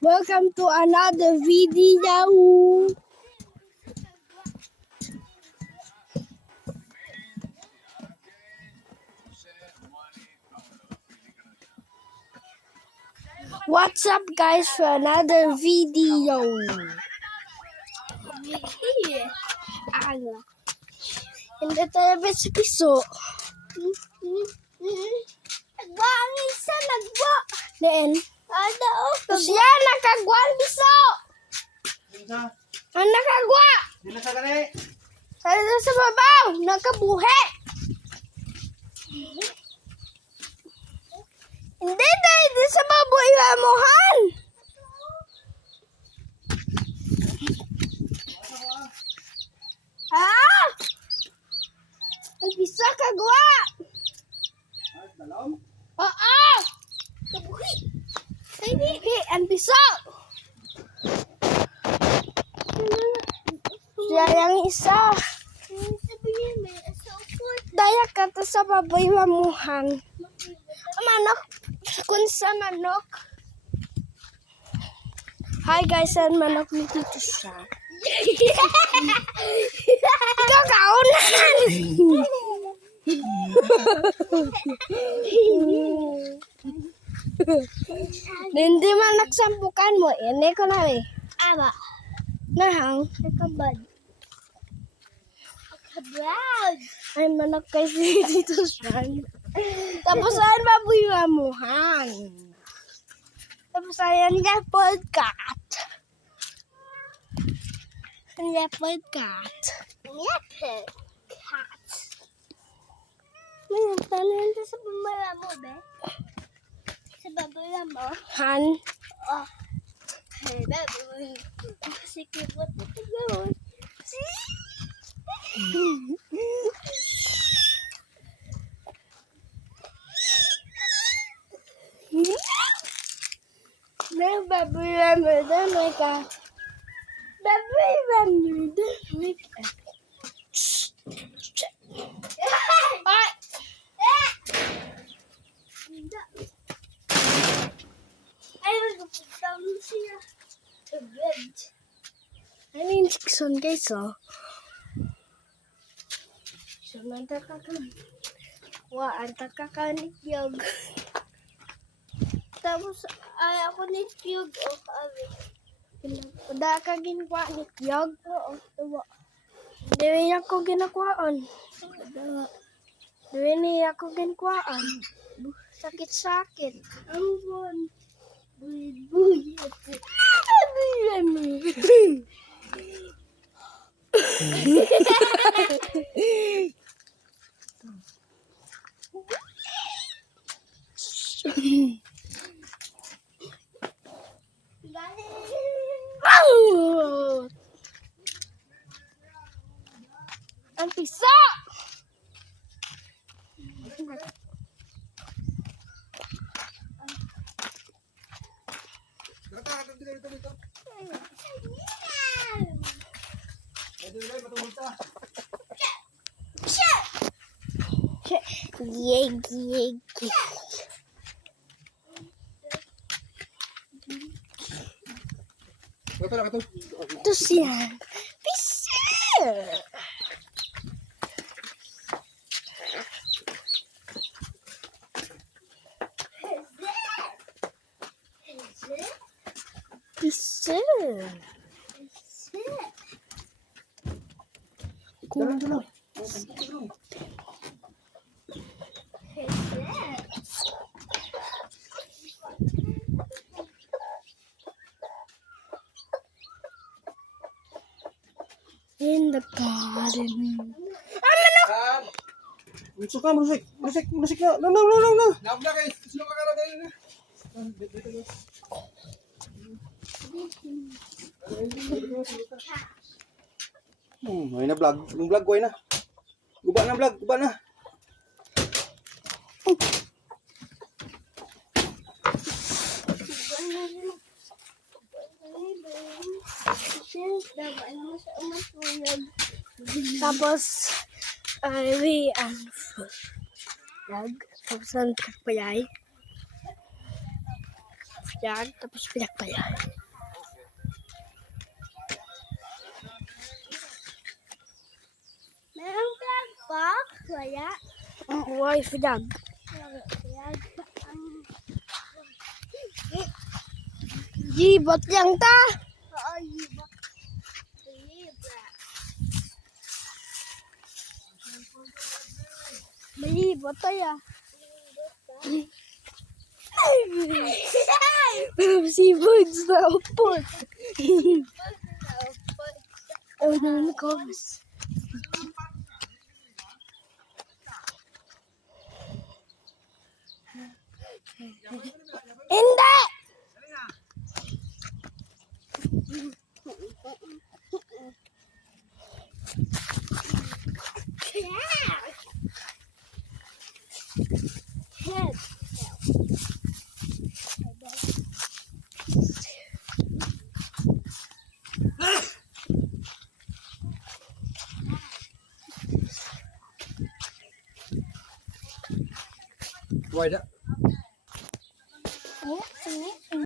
Welcome to another video. What's up guys for another video? Hindi tayo piso. Nagwa ang isa, nagwa. Then, Ada o. siya nakagwa ang piso. Ang nakagwa. Sa babaw, nakabuhi. Hindi tayo di sa baboy mamuhan. Ah! Ang bisa kagwa. Oo! Kabuhi. Hindi, ang piso. Siya yung isa. Sabihin may asapot. Daya ka to sa baboy mamuhan. Manok. Kung sa manok. Hi guys, ang manok ni Tito siya. Ikaw kaunan. Hindi man nagsampukan mo. Ini ko na eh. Ama. Nahang. Nakabad. Nakabad. Ay manok kay si Tito siya. Tapos ayan baboy mamuhan. Tapos ayan niya podcast. Niya podcast. Ngepet. Cat. Ngayon, tanan Sa pamala mo, be? Sa babala mo? Han. Oh. Hey, baboy. Sige, what the gawin? Na baboy mamuhan may ka. Baboy mamuhan may ka. Ay! Ay, magpupunta mo siya. Sa bed. Ano yung Jackson guys oh. So nagkakakan. Ang takakanikyog. Tapos ay ako nikyog o kami. Pada ka ginwa nikyog. Oo, tawa. Dewi ako ginakwaan. Dewi niya ako ginakwaan. Sakit-sakit. Ang bon. Buy. Ang piso! Yeg, yeg, yeg. Ito siya. Piso! Piso! In the garden. Musik ka, musik na. No. Nabla guys, sino ka karagayin na? Ay na vlog, yung vlog ko ay na. Guba na vlog, guba na. Tapos, we vlog. Tapos ang payay. yan, tapos pinagpala. Merong flag pa? Wala. Why flag? Flag pa ang... Gibot lang ta. Oo, liba. Liba. Malibot tayo. Seafood sa upot. Oh, namikos. Hindi! Head. Why da? Oh, sini.